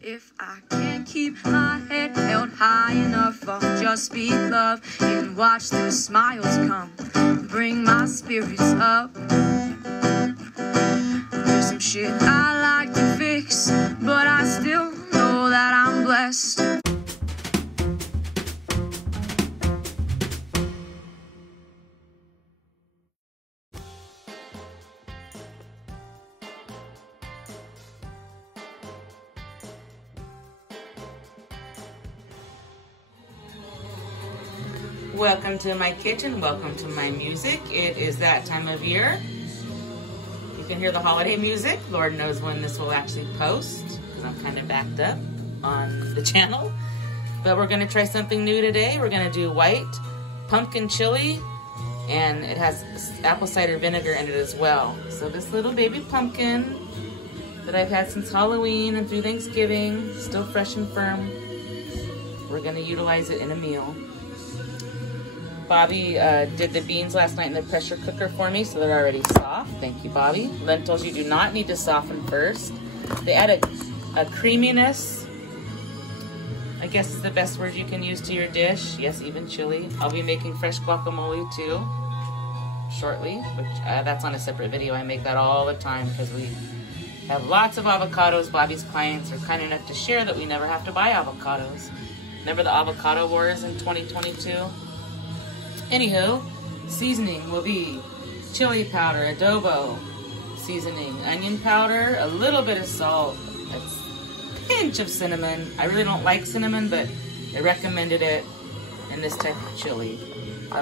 If I can't keep my head held high enough, I'll just be love and watch the smiles come, bring my spirits up. There's some shit I like to fix, but I still know that I'm blessed. Welcome to my kitchen, welcome to my music. It is that time of year. You can hear the holiday music. Lord knows when this will actually post, because I'm kind of backed up on the channel. But we're gonna try something new today. We're gonna do white pumpkin chili, and it has apple cider vinegar in it as well. So this little baby pumpkin that I've had since Halloween and through Thanksgiving, still fresh and firm, we're gonna utilize it in a meal. Bobby did the beans last night in the pressure cooker for me, so they're already soft. Thank you, Bobby. Lentils you do not need to soften first. They add a creaminess, I guess is the best word you can use to your dish. Yes, even chili. I'll be making fresh guacamole too, shortly, which that's on a separate video. I make that all the time because we have lots of avocados. Bobby's clients are kind enough to share that we never have to buy avocados. Remember the avocado wars in 2022? Anywho, seasoning will be chili powder, adobo seasoning, onion powder, a little bit of salt, a pinch of cinnamon. I really don't like cinnamon, but they recommended it in this type of chili.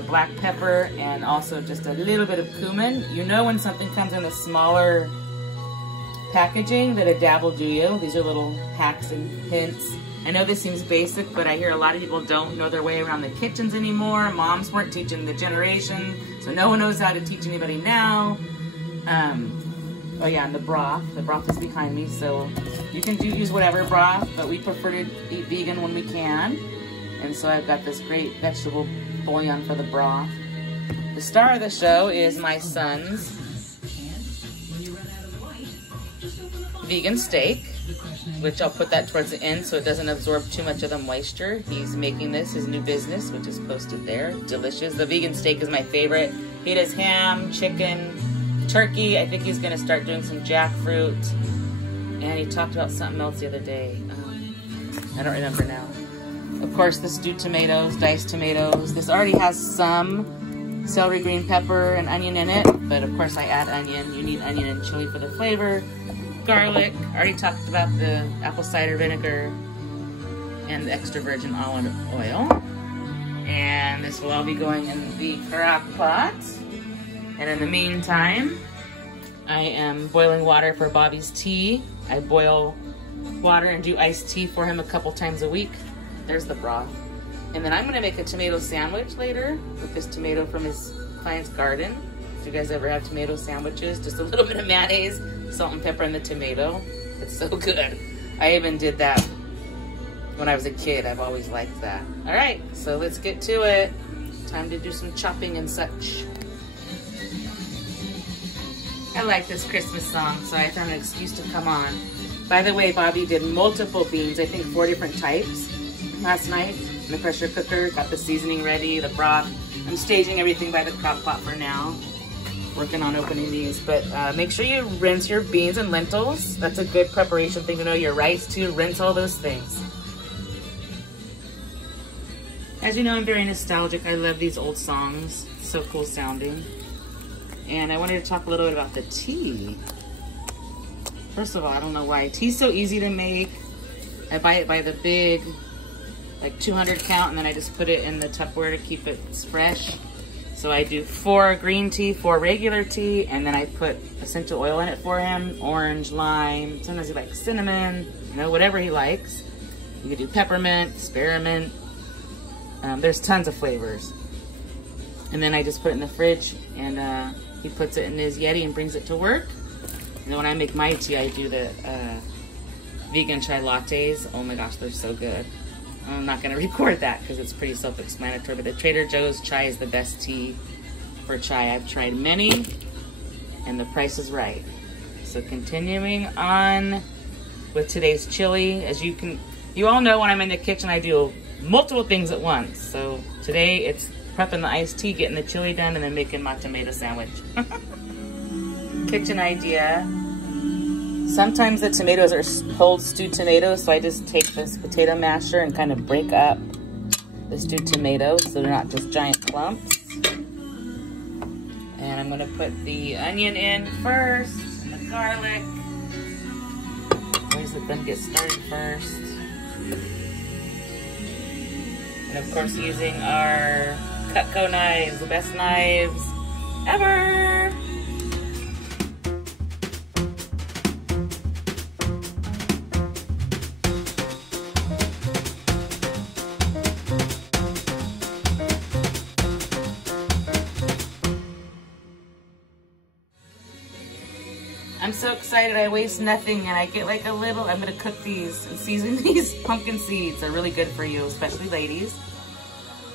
Black pepper, and also just a little bit of cumin. You know when something comes in a smaller packaging that a dab will do you. These are little hacks and hints. I know this seems basic, but I hear a lot of people don't know their way around the kitchens anymore. Moms weren't teaching the generation, so no one knows how to teach anybody now. Oh yeah, and the broth. The broth is behind me, so you can use whatever broth, but we prefer to eat vegan when we can. And so I've got this great vegetable bouillon for the broth. The star of the show is my son's vegan steak, which I'll put that towards the end so it doesn't absorb too much of the moisture. He's making this his new business, which is posted there. Delicious. The vegan steak is my favorite. He does ham, chicken, turkey. I think he's gonna start doing some jackfruit. And he talked about something else the other day. I don't remember now. Of course, the stewed tomatoes, diced tomatoes. This already has some celery, green pepper, and onion in it, but of course I add onion. You need onion and chili for the flavor. Garlic. I already talked about the apple cider vinegar and the extra virgin olive oil. And this will all be going in the crockpot. And in the meantime, I am boiling water for Bobby's tea. I boil water and do iced tea for him a couple times a week. There's the broth. And then I'm gonna make a tomato sandwich later with this tomato from his client's garden. If you guys ever have tomato sandwiches, just a little bit of mayonnaise, salt and pepper in the tomato. It's so good. I even did that when I was a kid. I've always liked that. All right, so let's get to it. Time to do some chopping and such. I like this Christmas song, so I found an excuse to come on. By the way, Bobby did multiple beans, I think 4 different types last night in the pressure cooker. Got the seasoning ready, the broth. I'm staging everything by the crock pot for now. Working on opening these, but make sure you rinse your beans and lentils. That's a good preparation thing to know. Your rice too, rinse all those things. As you know, I'm very nostalgic. I love these old songs. It's so cool sounding. And I wanted to talk a little bit about the tea. First of all, I don't know why. Tea's so easy to make. I buy it by the big, like 200 count, and then I just put it in the Tupperware to keep it fresh. So I do 4 green tea, 4 regular tea, and then I put essential oil in it for him. Orange, lime, sometimes he likes cinnamon, you know, whatever he likes. You could do peppermint, spearmint. There's tons of flavors. And then I just put it in the fridge, and he puts it in his Yeti and brings it to work. And then when I make my tea, I do the vegan chai lattes. Oh my gosh, they're so good. I'm not gonna record that because it's pretty self-explanatory, but the Trader Joe's chai is the best tea for chai. I've tried many, and the price is right. So continuing on with today's chili. As you all know, when I'm in the kitchen, I do multiple things at once. So today it's prepping the iced tea, getting the chili done, and then making my tomato sandwich. Kitchen idea. Sometimes the tomatoes are whole stewed tomatoes, so I just take this potato masher and kind of break up the stewed tomatoes so they're not just giant clumps. And I'm gonna put the onion in first, and the garlic. Always let them get started first. And of course using our Cutco knives, the best knives ever. I'm so excited, I waste nothing, and I get like a little, I'm gonna cook these and season these pumpkin seeds. They're really good for you, especially ladies.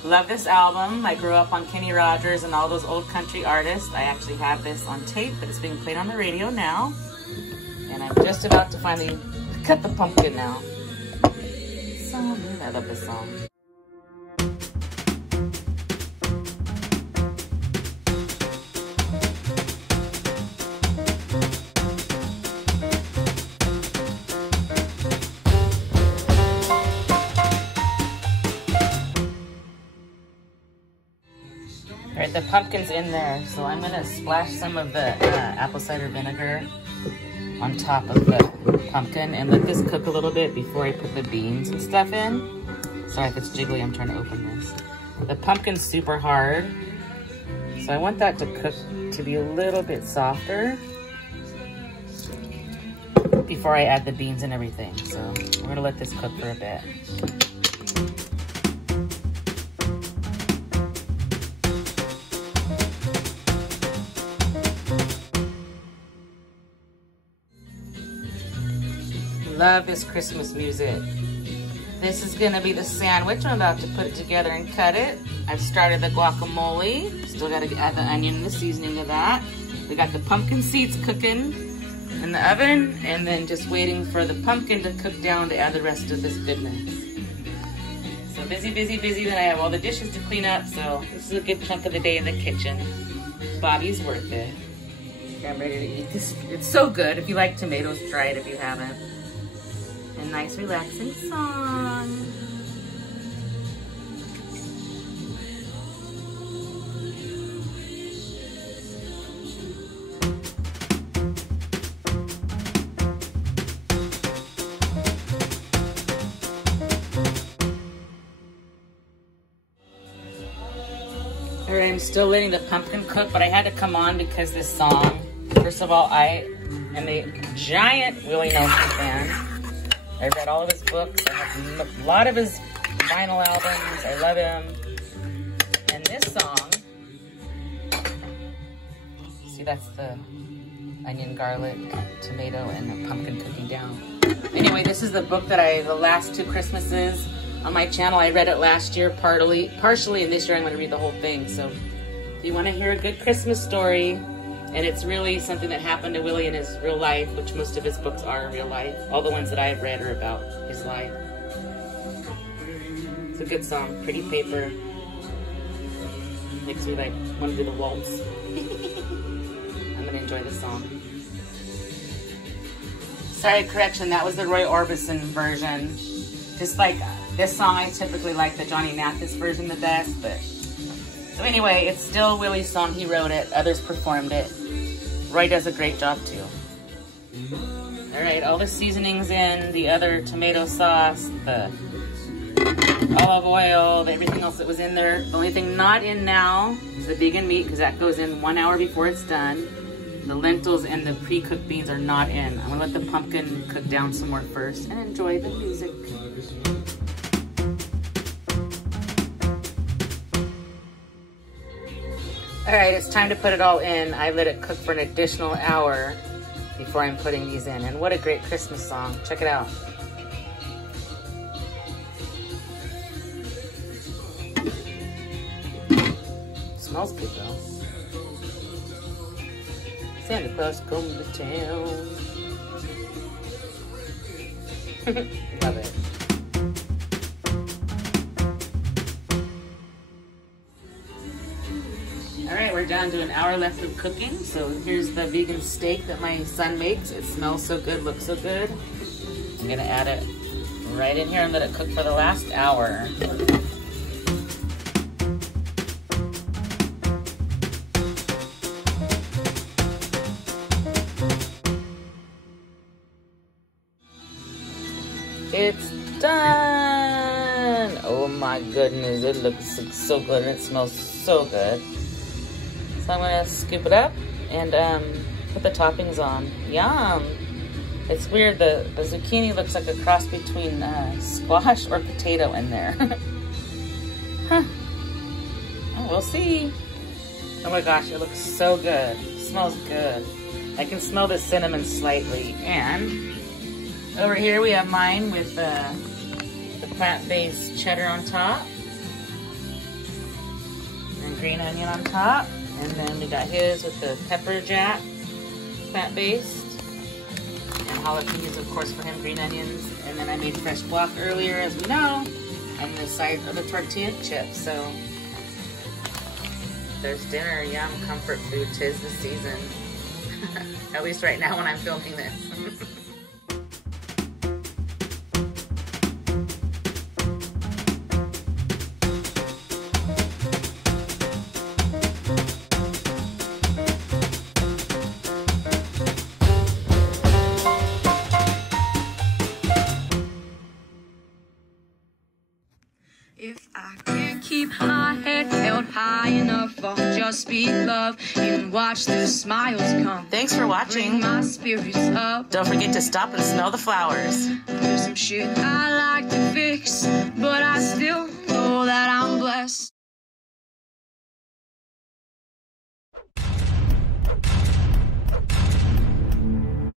Love this album. I grew up on Kenny Rogers and all those old country artists. I actually have this on tape, but it's being played on the radio now. And I'm just about to finally cut the pumpkin now. So good, I love this song. All right, the pumpkin's in there, so I'm gonna splash some of the apple cider vinegar on top of the pumpkin and let this cook a little bit before I put the beans and stuff in. Sorry if it's jiggly, I'm trying to open this. The pumpkin's super hard, so I want that to cook to be a little bit softer before I add the beans and everything. So we're gonna let this cook for a bit. Love this Christmas music. This is gonna be the sandwich. I'm about to put it together and cut it. I've started the guacamole. Still gotta add the onion and the seasoning to that. We got the pumpkin seeds cooking in the oven, and then just waiting for the pumpkin to cook down to add the rest of this goodness. So busy, busy, busy. Then I have all the dishes to clean up, so this is a good chunk of the day in the kitchen. Bobby's worth it. I'm ready to eat this. It's so good. If you like tomatoes, try it if you haven't. A nice relaxing song. All right, I'm still letting the pumpkin cook, but I had to come on because this song, first of all, I am a giant Willie Nelson fan. I read all of his books. I have a lot of his vinyl albums. I love him. And this song, see, that's the onion, garlic, tomato, and the pumpkin cooking down. Anyway, this is the book that the last 2 Christmases on my channel. I read it last year partially, and this year I'm going to read the whole thing. So if you want to hear a good Christmas story, and it's really something that happened to Willie in his real life, which most of his books are in real life. All the ones that I have read are about his life. It's a good song, Pretty Paper. Makes me like want to do the waltz. I'm gonna enjoy the song. Sorry, correction, that was the Roy Orbison version. Just like this song, I typically like the Johnny Mathis version the best, but so anyway, it's still Willie's song. He wrote it, others performed it. Roy does a great job too. All right, all the seasonings in, the other tomato sauce, the olive oil, everything else that was in there. The only thing not in now is the vegan meat, because that goes in 1 hour before it's done. The lentils and the pre-cooked beans are not in. I'm gonna let the pumpkin cook down some more first and enjoy the music. All right, it's time to put it all in. I let it cook for an additional hour before I'm putting these in. And what a great Christmas song. Check it out. Smells good though. Santa Claus come to town. Love it. All right, we're down to an hour left of cooking. So here's the vegan steak that my son makes. It smells so good, looks so good. I'm gonna add it right in here and let it cook for the last hour. It's done! Oh my goodness, it looks so good and it smells so good. So I'm gonna scoop it up and put the toppings on. Yum! It's weird, the zucchini looks like a cross between squash or potato in there. Huh. Oh, we'll see. Oh my gosh, it looks so good. It smells good. I can smell the cinnamon slightly. And over here we have mine with the plant-based cheddar on top. And green onion on top. And then we got his with the pepper jack, plant-based. And jalapenos, of course, for him, green onions. And then I made fresh guac earlier, as we know. And the side of the tortilla chips. So there's dinner, yum, comfort food, 'tis the season. At least right now when I'm filming this. If I can't keep my head held high enough, I'll just be love and watch the smiles come. Thanks for watching. Bring my spirits up. Don't forget to stop and smell the flowers. There's some shit I like to feel.